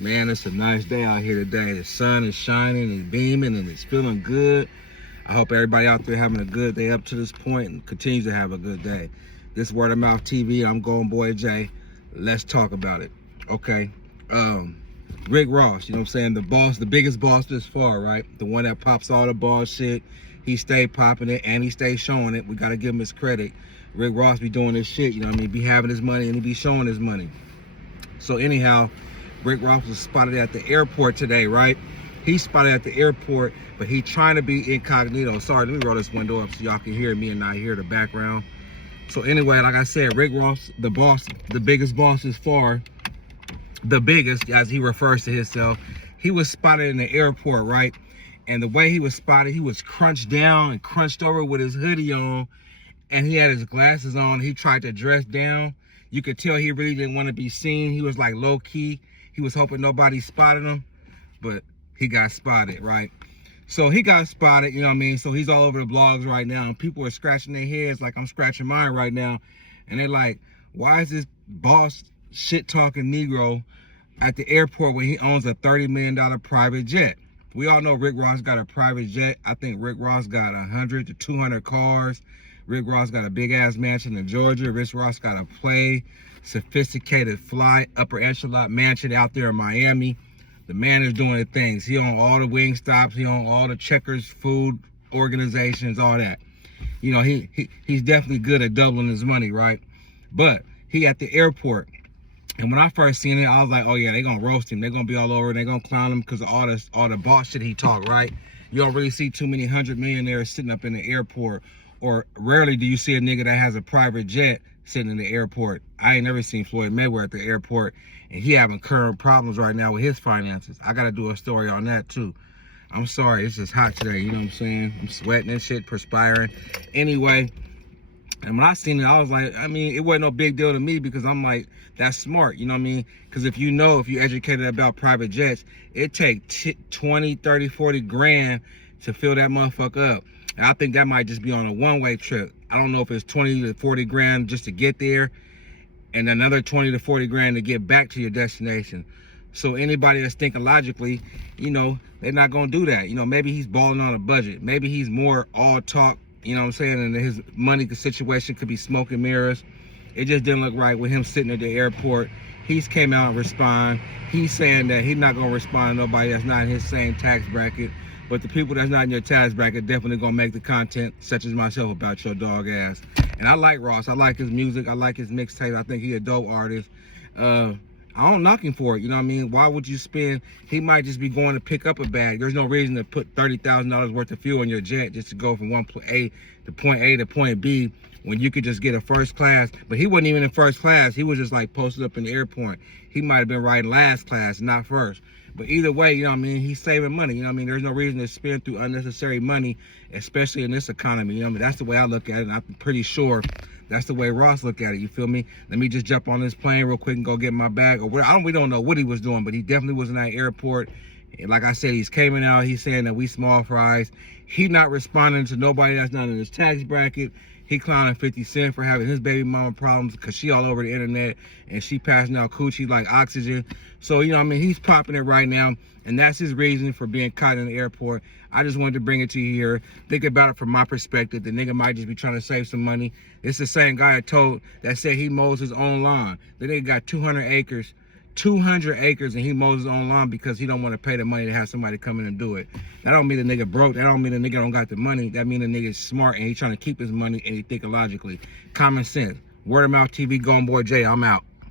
Man, it's a nice day out here today. The sun is shining and beaming and it's feeling good. I hope everybody out there having a good day up to this point and continues to have a good day. This Word of Mouth TV, I'm Golden Boy Jay. Let's talk about it. Okay. Rick Ross, you know what I'm saying? The boss, the biggest boss this far, right? The one that pops all the bullshit. He stayed popping it and he stayed showing it. We got to give him his credit. Rick Ross be doing this shit, you know what I mean? Be having his money and he be showing his money. So anyhow, Rick Ross was spotted at the airport today, right? He's spotted at the airport, but he trying to be incognito. Sorry, let me roll this window up so y'all can hear me and not hear the background. So anyway, like I said, Rick Ross, the boss, the biggest boss as far, the biggest, as he refers to himself, he was spotted in the airport, right? And the way he was spotted, he was crunched down and crunched over with his hoodie on, and he had his glasses on. He tried to dress down. You could tell he really didn't want to be seen. He was like low key. He was hoping nobody spotted him, but he got spotted, right? So he got spotted, you know what I mean? So he's all over the blogs right now, and people are scratching their heads like I'm scratching mine right now. And they're like, why is this boss shit-talking Negro at the airport when he owns a $30 million private jet? We all know Rick Ross got a private jet. I think Rick Ross got 100 to 200 cars. Rick Ross got a big-ass mansion in Georgia. Rick Ross got a sophisticated fly, upper echelon mansion out there in Miami. The man is doing the things. He owns all the wing stops. He owns all the Checkers food organizations, all that. You know, he's definitely good at doubling his money, right? But he at the airport. And when I first seen it, I was like, oh yeah, they're going to roast him. They're going to be all over. They're going to clown him because of all the boss shit he talk, right? You don't really see too many 100 millionaires sitting up in the airport. Or rarely do you see a nigga that has a private jet sitting in the airport. I ain't never seen Floyd Mayweather at the airport, and he having current problems right now with his finances. I gotta do a story on that too. I'm sorry, it's just hot today, you know what I'm saying? I'm sweating and shit, perspiring. Anyway, and when I seen it, I was like, I mean, it wasn't no big deal to me because I'm like, that's smart, you know what I mean? Because if you're educated about private jets, it takes 20, 30, 40 grand to fill that motherfucker up. And I think that might just be on a one-way trip. I don't know if it's 20 to 40 grand just to get there and another 20 to 40 grand to get back to your destination. So anybody that's thinking logically, you know, they're not going to do that. You know, maybe he's balling on a budget. Maybe he's more all talk, you know what I'm saying? And his money situation could be smoke and mirrors. It just didn't look right with him sitting at the airport. He's came out and respond. He's saying that he's not going to respond to nobody that's not in his same tax bracket. But the people that's not in your tax bracket definitely gonna make the content, such as myself, about your dog ass. And I like Ross. I like his music. I like his mixtape. I think he a dope artist. I don't knock him for it. You know what I mean? Why would you spend? He might just be going to pick up a bag. There's no reason to put $30,000 worth of fuel in your jet just to go from point A to point B when you could just get a first class. But he wasn't even in first class. He was just like posted up in the airport. He might have been riding last class, not first. But either way, you know what I mean, he's saving money. You know what I mean? There's no reason to spend through unnecessary money, especially in this economy. You know what I mean? That's the way I look at it, and I'm pretty sure that's the way Ross look at it. You feel me? Let me just jump on this plane real quick and go get my bag. Or we don't know what he was doing, but he definitely was in that airport. And like I said, he's came out. He's saying that we small fries. He not responding to nobody that's not in his tax bracket. He clowning 50 Cent for having his baby mama problems because she all over the internet and she passing out coochie like oxygen. So, you know what I mean? He's popping it right now, and that's his reason for being caught in the airport. I just wanted to bring it to you here. Think about it from my perspective. The nigga might just be trying to save some money. It's the same guy that said he mows his own lawn. The nigga got 200 acres, and he mows his own lawn because he don't want to pay the money to have somebody come in and do it. That don't mean the nigga broke. That don't mean the nigga don't got the money. That mean the nigga is smart and he trying to keep his money and he thinking logically. Common sense. Word of Mouth TV, Golden Boy Jay, I'm out.